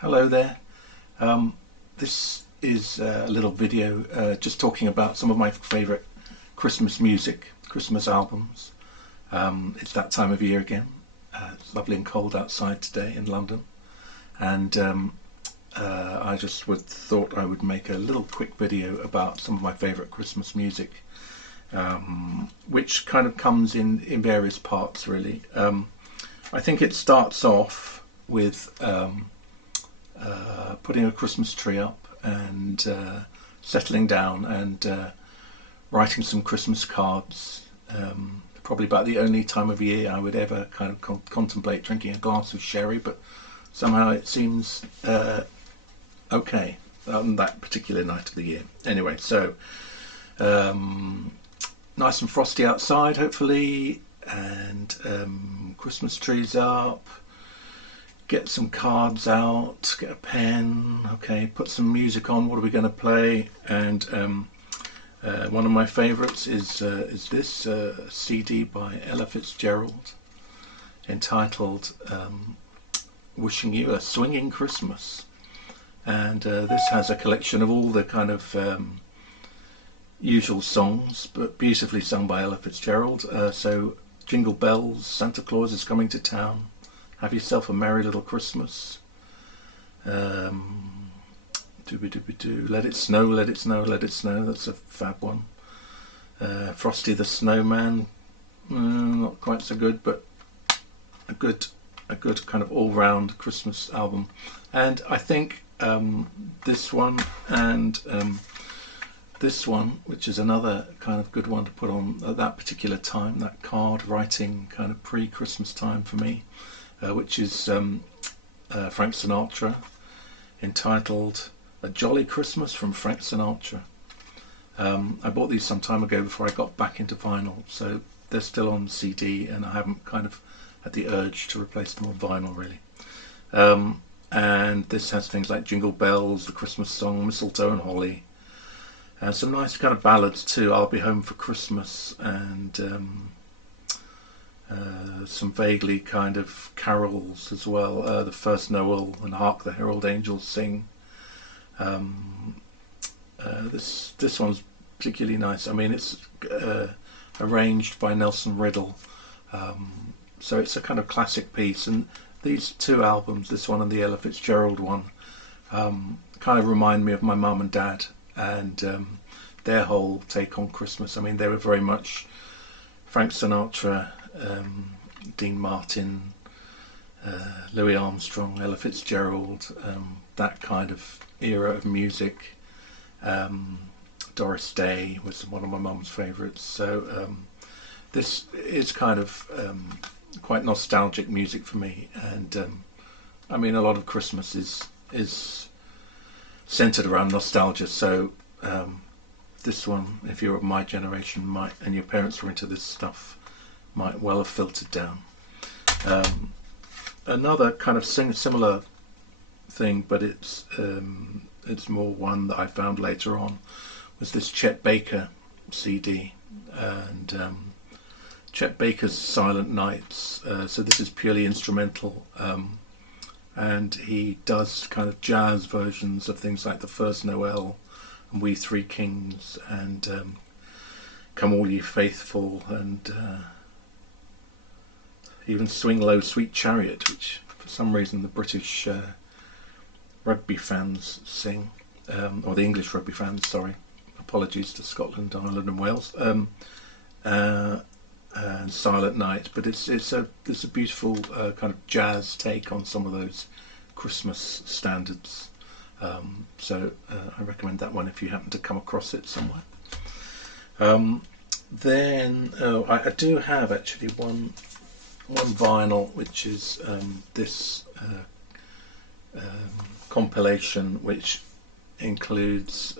Hello there. Um, this is a little video just talking about some of my favourite Christmas music, Christmas albums. It's that time of year again. It's lovely and cold outside today in London, and I just thought I would make a little quick video about some of my favourite Christmas music, which kind of comes in various parts really. I think it starts off with putting a Christmas tree up and settling down and writing some Christmas cards. Probably about the only time of year I would ever kind of contemplate drinking a glass of sherry, but somehow it seems okay on that particular night of the year. Anyway, so nice and frosty outside, hopefully, and Christmas trees up. Get some cards out, get a pen, okay, put some music on. What are we going to play? And one of my favourites is this CD by Ella Fitzgerald entitled Wishing You a Swinging Christmas. And this has a collection of all the kind of usual songs, but beautifully sung by Ella Fitzgerald. So Jingle Bells, Santa Claus is Coming to Town, Have Yourself a Merry Little Christmas, Dooby-dooby-doo, Let It Snow, Let It Snow, Let It Snow, that's a fab one. Frosty the Snowman, not quite so good, but a good kind of all-round Christmas album. And I think this one and this one, which is another kind of good one to put on at that particular time, that card writing kind of pre-Christmas time for me, which is Frank Sinatra, entitled A Jolly Christmas from Frank Sinatra. I bought these some time ago before I got back into vinyl, so they're still on CD and I haven't kind of had the urge to replace them on vinyl really. And this has things like Jingle Bells, The Christmas Song, Mistletoe and Holly, and some nice kind of ballads too, I'll Be Home for Christmas, and some vaguely kind of carols as well, The First Noel and Hark the Herald Angels Sing. This one's particularly nice. I mean, it's arranged by Nelson Riddle, so it's a kind of classic piece. And these two albums, this one and the Ella Fitzgerald one, kind of remind me of my mum and dad and their whole take on Christmas. I mean, they were very much Frank Sinatra, Dean Martin, Louis Armstrong, Ella Fitzgerald, that kind of era of music. Doris Day was one of my mum's favourites. So this is kind of quite nostalgic music for me. And I mean, a lot of Christmas is centred around nostalgia. So this one, if you're of my generation, and your parents were into this stuff, might well have filtered down. Another kind of similar thing, but it's more one that I found later on, was this Chet Baker CD, and Chet Baker's Silent Nights. So this is purely instrumental, and he does kind of jazz versions of things like The First Noel and We Three Kings and Come All Ye Faithful, and even Swing Low Sweet Chariot, which for some reason the British rugby fans sing, or the English rugby fans, sorry, apologies to Scotland, Ireland and Wales, and Silent Night. But it's a beautiful kind of jazz take on some of those Christmas standards, so I recommend that one if you happen to come across it somewhere. Then I do have actually one vinyl, which is this compilation, which includes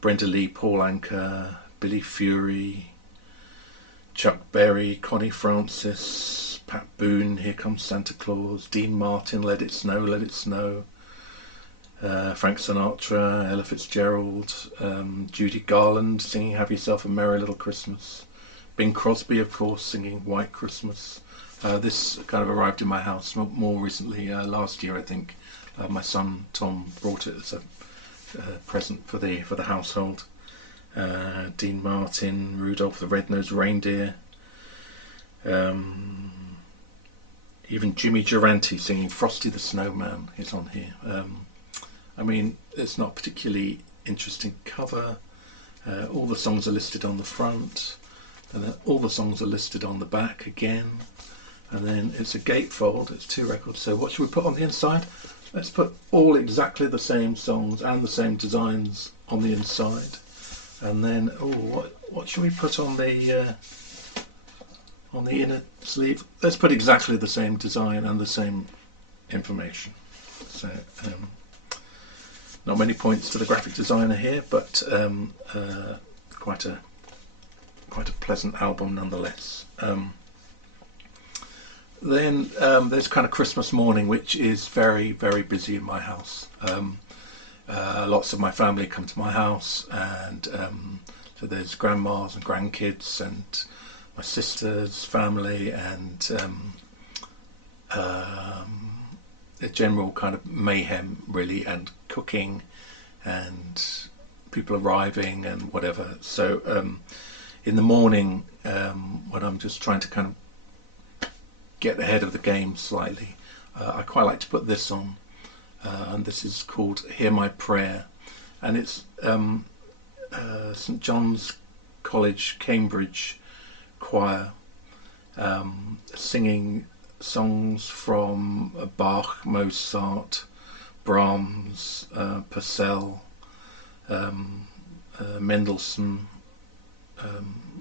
Brenda Lee, Paul Anka, Billy Fury, Chuck Berry, Connie Francis, Pat Boone, Here Comes Santa Claus, Dean Martin, Let It Snow, Let It Snow, Frank Sinatra, Ella Fitzgerald, Judy Garland singing Have Yourself a Merry Little Christmas, Bing Crosby, of course, singing White Christmas, This kind of arrived in my house more recently, last year I think. My son Tom brought it as a present for the household. Dean Martin, Rudolph the Red-Nosed Reindeer, even Jimmy Durante singing Frosty the Snowman is on here. I mean, it's not particularly interesting cover. All the songs are listed on the front, and then all the songs are listed on the back again, and then it's a gatefold. It's 2 records. So what should we put on the inside? Let's put all exactly the same songs and the same designs on the inside, and then what should we put on the inner sleeve? Let's put exactly the same design and the same information. So not many points for the graphic designer here, but quite a pleasant album nonetheless. Then there's kind of Christmas morning, which is very, very busy in my house. Lots of my family come to my house, and so there's grandmas and grandkids and my sister's family, and a general kind of mayhem really, and cooking and people arriving and whatever. So in the morning, when I'm just trying to kind of get ahead of the game slightly, I quite like to put this on, and this is called Hear My Prayer, and it's St John's College, Cambridge choir singing songs from Bach, Mozart, Brahms, Purcell, Mendelssohn,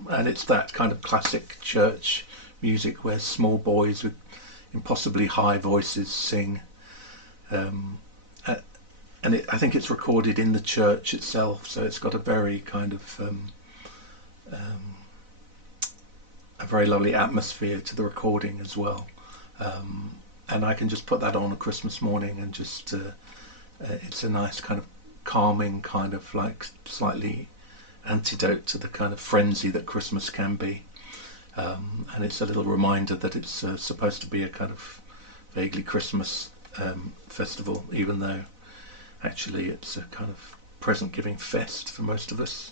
and it's that kind of classic church music where small boys with impossibly high voices sing, and I think it's recorded in the church itself, so it's got a very kind of a very lovely atmosphere to the recording as well, and I can just put that on a Christmas morning and just it's a nice kind of calming, kind of like slightly antidote to the kind of frenzy that Christmas can be. And it's a little reminder that it's supposed to be a kind of vaguely Christmas festival, even though actually it's a kind of present-giving fest for most of us.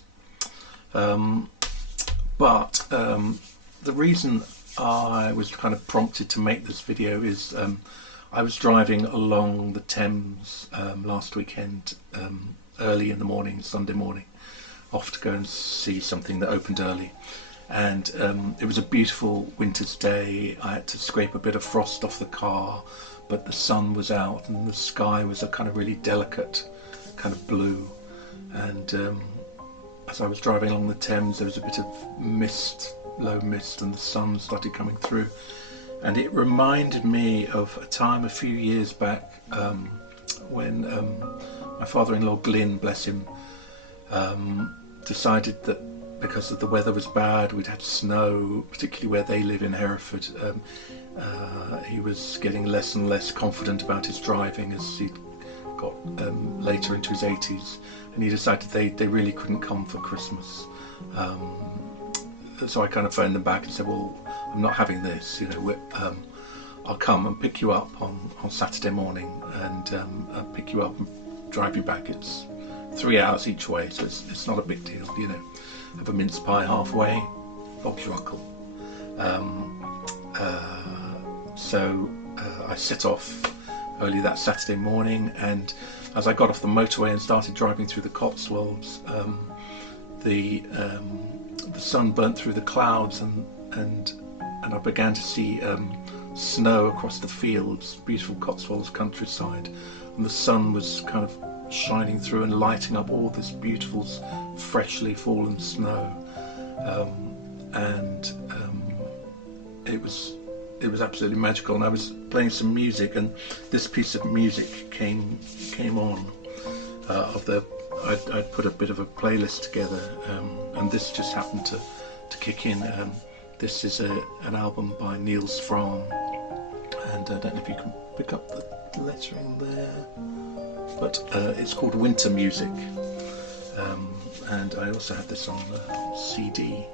But the reason I was kind of prompted to make this video is I was driving along the Thames last weekend, early in the morning, Sunday morning, off to go and see something that opened early. And it was a beautiful winter's day. I had to scrape a bit of frost off the car, but the sun was out and the sky was a kind of really delicate kind of blue. And as I was driving along the Thames, there was a bit of mist, low mist, and the sun started coming through. And it reminded me of a time a few years back when my father-in-law Glyn, bless him, decided that because the weather was bad, we'd had snow, particularly where they live in Hereford. He was getting less and less confident about his driving as he got later into his 80s, and he decided they really couldn't come for Christmas. So I kind of phoned them back and said, well, I'm not having this, you know, I'll come and pick you up on Saturday morning, and I'll pick you up and drive you back. It's 3 hours each way, so it's not a big deal, you know. Have a mince pie halfway, Bob's your uncle. So I set off early that Saturday morning, and as I got off the motorway and started driving through the Cotswolds, the sun burnt through the clouds, and I began to see snow across the fields, beautiful Cotswolds countryside, and the sun was kind of shining through and lighting up all this beautiful freshly fallen snow, and it was absolutely magical. And I was playing some music, and this piece of music came on. I'd put a bit of a playlist together, and this just happened to kick in. This is an album by Niels Frahm, and I don't know if you can pick up the lettering there, but it's called Winter Music, and I also have this on the CD.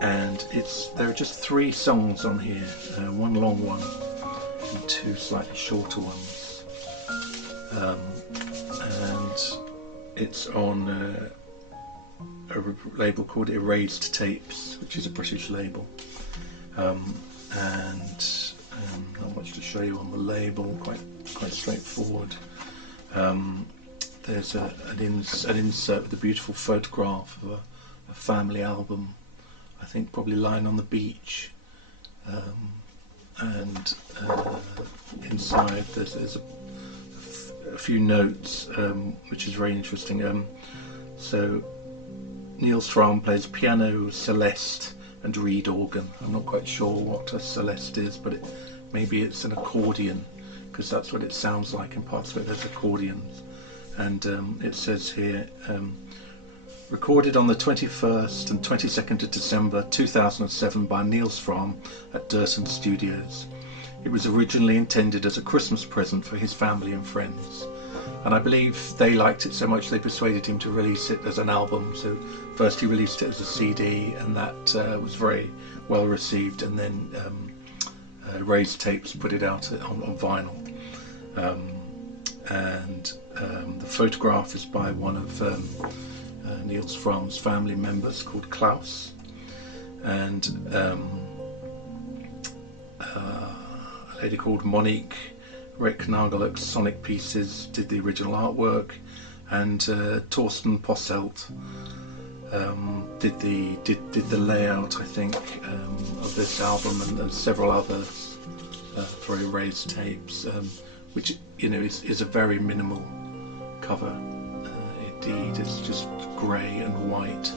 and there are just 3 songs on here, one long one and 2 slightly shorter ones, and it's on a label called Erased Tapes, which is a British label, and not much to show you on the label, quite straightforward. There's an insert with a beautiful photograph of a family album, I think probably lying on the beach, and inside there's a few notes, which is very interesting. So Nils Frahm plays piano, celeste and reed organ. I'm not quite sure what a celeste is, but maybe it's an accordion, because that's what it sounds like in parts of it. There's accordions, and it says here, recorded on the 21st and 22nd of December 2007 by Nils Frahm at Durton Studios. It was originally intended as a Christmas present for his family and friends, and I believe they liked it so much they persuaded him to release it as an album. So first he released it as a CD, and that was very well received, and then Erased Tapes put it out on vinyl, and the photograph is by one of Nils Fram's family members called Klaus, and a lady called Monique Recknagel at Sonic Pieces did the original artwork, and Torsten Posselt did the layout, I think, of this album, and several others for Erased Tapes, which is a very minimal cover. Indeed, it's just grey and white,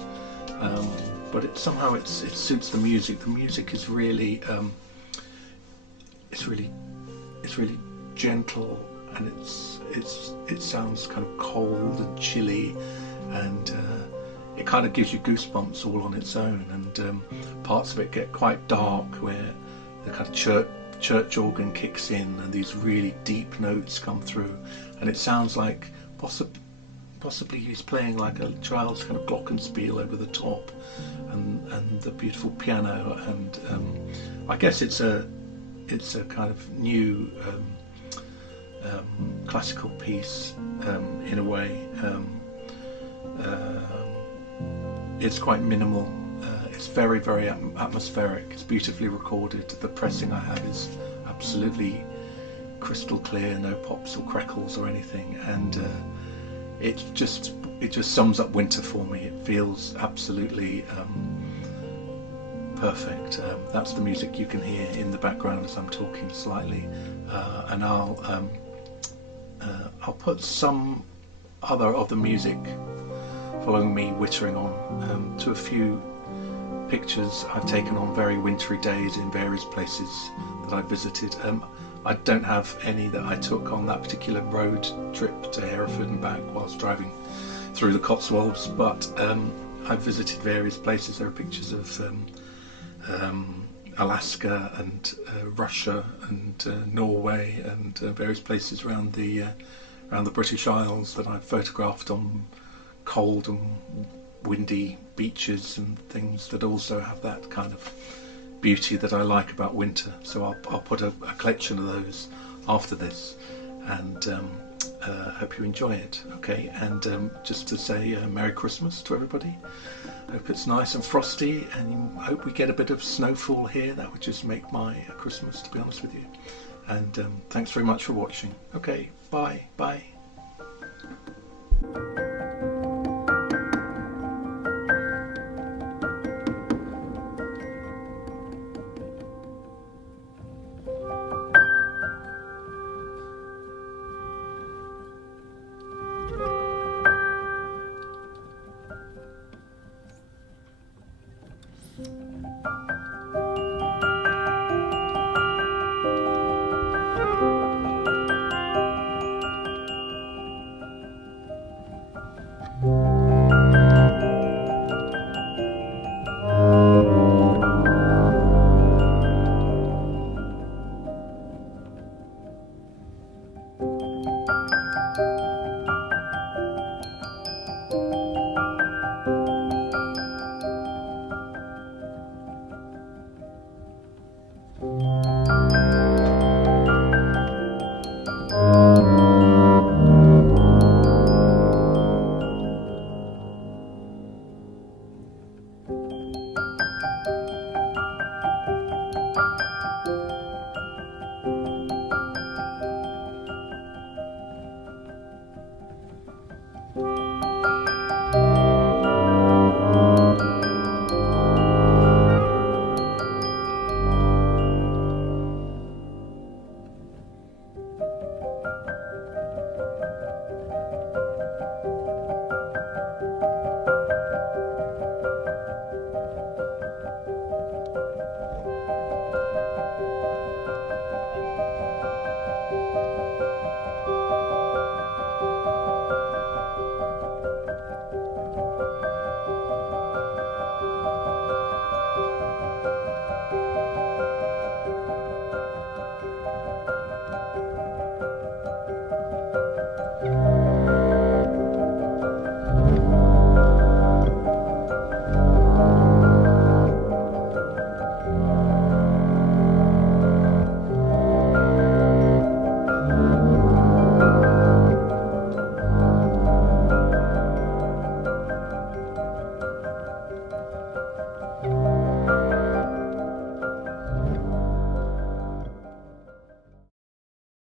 but it suits the music. The music is really it's really gentle, and it sounds kind of cold and chilly, and it kind of gives you goosebumps all on its own. And parts of it get quite dark, where the kind of church organ kicks in and these really deep notes come through, and it sounds like possibly he's playing like a child's kind of glockenspiel over the top, and the beautiful piano, and I guess it's a kind of new classical piece in a way. It's quite minimal. It's very, very atmospheric. It's beautifully recorded. The pressing I have is absolutely crystal clear, no pops or crackles or anything, and it just sums up winter for me. It feels absolutely perfect. That's the music you can hear in the background as I'm talking slightly, and I'll put some other of the music following me wittering on to a few pictures I've taken on very wintry days in various places that I visited. I don't have any that I took on that particular road trip to Hereford and back whilst driving through the Cotswolds, but I've visited various places. There are pictures of Alaska and Russia and Norway and various places around the British Isles that I've photographed on cold and windy beaches and things that also have that kind of beauty that I like about winter. So I'll put a collection of those after this, and hope you enjoy it. Okay, and just to say Merry Christmas to everybody. Hope it's nice and frosty, and hope we get a bit of snowfall here. That would just make my Christmas, to be honest with you. And thanks very much for watching. Okay, bye. Bye.